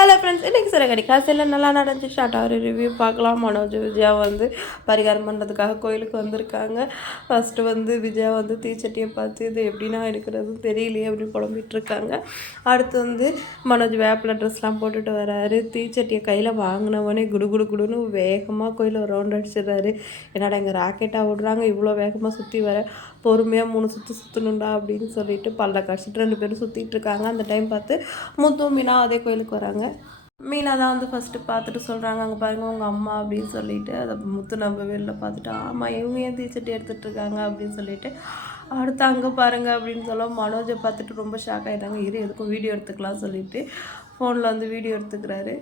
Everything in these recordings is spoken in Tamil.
ஹலோ ஃப்ரெண்ட்ஸ் இன்றைக்கி சில கிடைக்காது நல்லா நடந்துச்சு. ஸ்டார்ட் ஒரு ரிவ்யூ பார்க்கலாம். மனோஜ் விஜயா வந்து பரிகாரம் பண்ணுறதுக்காக கோயிலுக்கு வந்திருக்காங்க. ஃபஸ்ட்டு வந்து விஜயா வந்து தீச்சட்டியை பார்த்து இது எப்படின்னா இருக்கிறது தெரியலையே அப்படின்னு குழம்பிட்டுருக்காங்க அடுத்து வந்து மனோஜ் வேப்பில் ட்ரெஸ்லாம் போட்டுட்டு வராரு. தீச்சட்டியை கையில் வாங்கினவொடனே குடு குடு குடுன்னு வேகமாக கோயிலில் ரவுண்ட் அடிச்சிடுறாரு. என்னடா எங்கள் ராக்கெட்டாக விடுறாங்க இவ்வளோ வேகமாக சுற்றி வர. பொறுமையாக மூணு சுற்றி சுற்றணுண்டா அப்படின்னு சொல்லிட்டு பல்ல கடிச்சிட்டு ரெண்டு பேரும் சுற்றிட்டு இருக்காங்க. அந்த டைம் பார்த்து முத்து மீனா அதே கோயிலுக்கு வராங்க. மீனா தான் வந்து ஃபஸ்ட்டு பார்த்துட்டு சொல்கிறாங்க அங்கே பாருங்கள் உங்கள் அம்மா அப்படின்னு சொல்லிட்டு அதை முத்து நம்ம வெளில பார்த்துட்டு ஆமாம் இவங்க ஏன் தீச்சட்டி எடுத்துகிட்டு இருக்காங்க அப்படின்னு சொல்லிட்டு அடுத்து அங்கே பாருங்க அப்படின்னு சொல்ல மனோஜை பார்த்துட்டு ரொம்ப ஷாக் ஆகிட்டாங்க இரு எதுக்கும் வீடியோ எடுத்துக்கலாம் சொல்லிட்டு ஃபோனில் வந்து வீடியோ எடுத்துக்கிறாரு.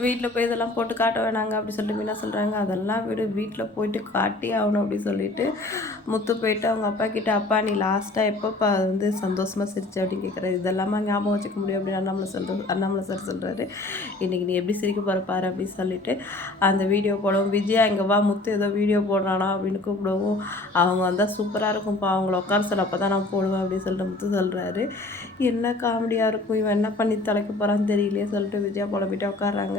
வீட்டில் போய் இதெல்லாம் போட்டு காட்ட வேணாங்க அப்படி சொல்லிட்டு மீனா சொல்கிறாங்க அதெல்லாம் விடு வீட்டில் போயிட்டு காட்டி ஆகணும் அப்படி சொல்லிட்டு முத்து போயிட்டு அவங்க அப்பா கிட்ட அப்பா நீ லாஸ்ட்டாக எப்போப்பா வந்து சந்தோஷமாக சிரிச்சு? அப்படின்னு கேட்குறாரு இதெல்லாமா ஞாபகம் வச்சுக்க முடியும் அப்படின்னு அண்ணாமலை சொல்கிறது அண்ணாமலை சார் சொல்கிறாரு இன்றைக்கி நீ எப்படி சிரிக்க போகிற பாரு அப்படின்னு சொல்லிட்டு அந்த வீடியோ போடவும் விஜயா இங்கே வா முத்து ஏதோ வீடியோ போடுறானா அப்படின்னு கூப்பிடவும் அவங்க வந்தால் சூப்பராக இருக்கும்ப்பா அவங்கள உட்கார சொல்ல அப்போ தான் நான் போடுவேன் அப்படின்னு சொல்லிட்டு முத்து சொல்கிறாரு என்ன காமெடியாக இருக்கும்? இவன் என்ன பண்ணி தலைக்க போகிறான்னு தெரியலையே சொல்லிட்டு விஜயா புலம்பிட்டு உட்காடுறாங்க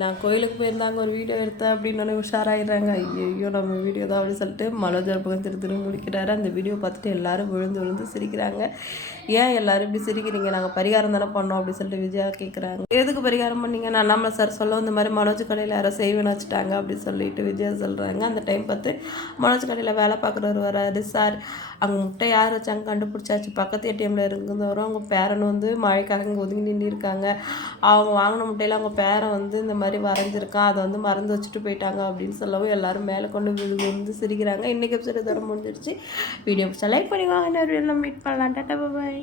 நான் கோயிலுக்கு போயிருந்தாங்க ஒரு வீடியோ எடுத்தேன் அப்படின்னு உஷாராயிடுறாங்க. ஐயோ நம்ம வீடியோ தான் அப்படின்னு சொல்லிட்டு மனோஜர் பக்கம் திரு திரு முடிக்கிறாரு. அந்த வீடியோ பார்த்துட்டு எல்லாரும் விழுந்து விழுந்து சிரிக்கிறாங்க. ஏன் எல்லாரும் இப்படி சிரிக்கிறீங்க? நாங்கள் பரிகாரம் தானே பண்ணோம் அப்படின்னு சொல்லிட்டு விஜயா கேட்குறாங்க எதுக்கு பரிகாரம் பண்ணீங்க? நான் நம்மளை சார் சொல்ல இந்த மாதிரி மனோஜ் கடையில் யாரோ செய்வேன்னு வச்சுட்டாங்க அப்படின்னு சொல்லிட்டு விஜயா சொல்கிறாங்க அந்த டைம் பார்த்து மனோஜ் கடையில் வேலை பார்க்குறவர் வராரு சார் அங்கே முட்டை யார் வச்சாங்க கண்டுபிடிச்சாச்சு. பக்கத்து ஏடிஎம்ல இருந்தவரும் அவங்க பேரன் வந்து மழைக்காக இங்கே ஒதுங்கி நின்று இருக்காங்க அவங்க வாங்கின முட்டையில் அவங்க பேரன் வந்து இந்த மாதிரி வரைஞ்சிருக்கான் அதை வந்து மறந்து வச்சுட்டு போயிட்டாங்க அப்படின்னு சொல்லவும் எல்லாரும் மேலே கொண்டு விழு விழுந்து சிரிக்கிறாங்க. இன்றைக்கி எபிசோட் இதோட முடிஞ்சிருச்சு வீடியோ லைக் வாங்க இன்னொரு மீட் பண்ணலாம். டாட்டா பாய்